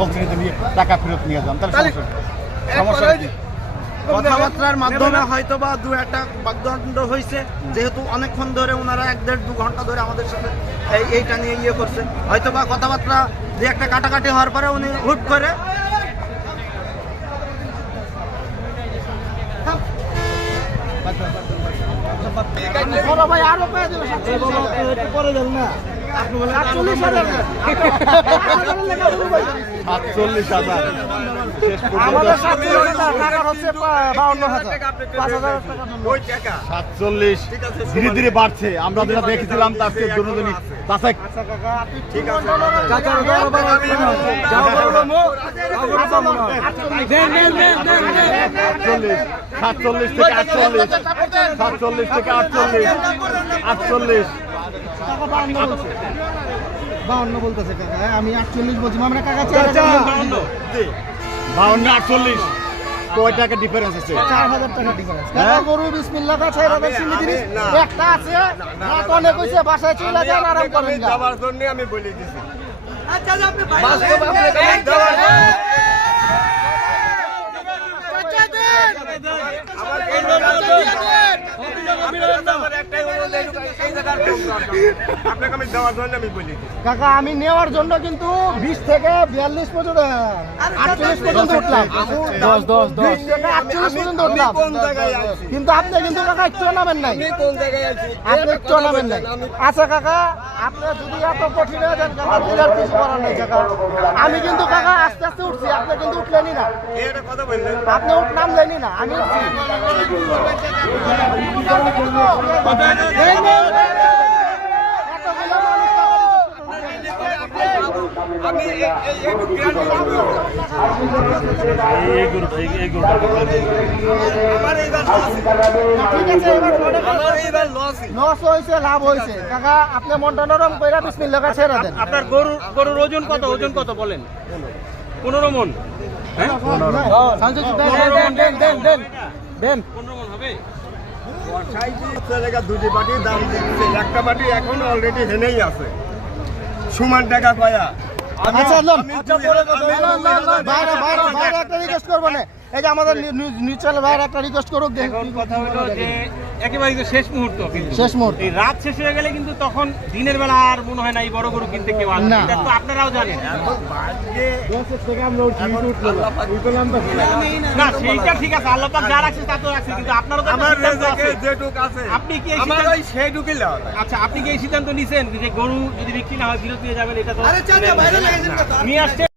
বলছি তুমি টাকা ফেরত নিয়ে যান, তাহলে সমস্যা কি? কথাবার্তার মাধ্যমে হয়তো বা দু একটা বাগদণ্ড হয়েছে, যেহেতু অনেকক্ষণ ধরে ওনারা 1-1.5-2 ঘন্টা ধরে আমাদের সাথে এইটা নিয়ে ইয়ে করছে, হয়তো বা কথাবার্তা যে একটা কাটাকাটি হওয়ার পরে উনি হুট করে ভাই আরো পরে যান না 47,000 ধীরে ধীরে বাড়ছে। আমরা যেটা দেখেছিলাম তার থেকে দুজনই তাছাড়া 47 থেকে 48, 47 থেকে 48, 48 52 বলতেছে কাকা, আমি 48 বলছি, আমরা কাকা 52, 48 কয় টাকা ডিফারেন্স আছে? 4000 টাকা ডিফারেন্স। কাকা গরু বিসমিল্লাহ কা 4000 সিলি জিনিস একটা আছে, রাত অনেক হইছে, বাসায় চলে যান আরাম করেন। যাওয়ার জন্য আমি বলে দিছি। আচ্ছা আপনি বাস্তব আপনি যাওয়ার আপনাকে আমি দেওয়ার জন্য আমি বলি কাকা, আমি নেওয়ার জন্য কিন্তু 20 থেকে 42 পর্যন্ত 48 পর্যন্ত উঠলাম, 20 থেকে 48 পর্যন্ত উঠলাম, কিন্তু আপনি কিন্তু কাকা একটু নামেন নাই, কোন জায়গায় আছি আপনি একটু নামেন নাই। আচ্ছা কাকা, আপনি যদি এত কঠিন হয়ে যান কাকা, দিলার কিছু করার নেই কাকা। আমি কিন্তু কাকা আস্তে আস্তে উঠছি, আপনি কিন্তু উঠলেনই না, এটা কথা বললেন। আপনি নামলেনই না, আমি উঠছি। আমি লস হয়েছে, লাভ হয়েছে কাকা, আপনি মনটা নরম কইরা বিসমিল্লাহ কা ছেড়ে দেন। আপনার গরুর ওজন কত বলেন? 15 মণ। হ্যাঁ, 15 মণ হবে। দুটি পার্টি দাম দিচ্ছে, একটা পার্টি এখন অলরেডি হেনেই আছে, সমান টাকা কয়া। আচ্ছা বাইরে একটা রিকোয়েস্ট করবো না, এই যে আমাদের নিউট্রাল বাইরে একটা রিকোয়েস্ট করুক। কথা হলো যে একেবারে তো শেষ মুহূর্ত, শেষ মুহূর্ত, এই রাত শেষ হয়ে গেলে কিন্তু তখন দিনের বেলা আর মনে হয় না এই বড় গরু কিনতে কেউ আসবে, এটা তো আপনারাও জানেন। না সেইটা ঠিক আছে, আল্লাহ পাক যা রাখছে তা তো রাখছে, কিন্তু আপনারও তো আমার সিদ্ধান্ত আছে। যেটুক আছে আপনি কি এই আমার সিদ্ধান্ত- ওই সেইটুকুই লাভ। আচ্ছা, আপনি কি এই সিদ্ধান্ত নিছেন যে গরু যদি বিক্রি না হয় বিরত দিয়ে যাবেন? এটা তো নিয়ে আসছে।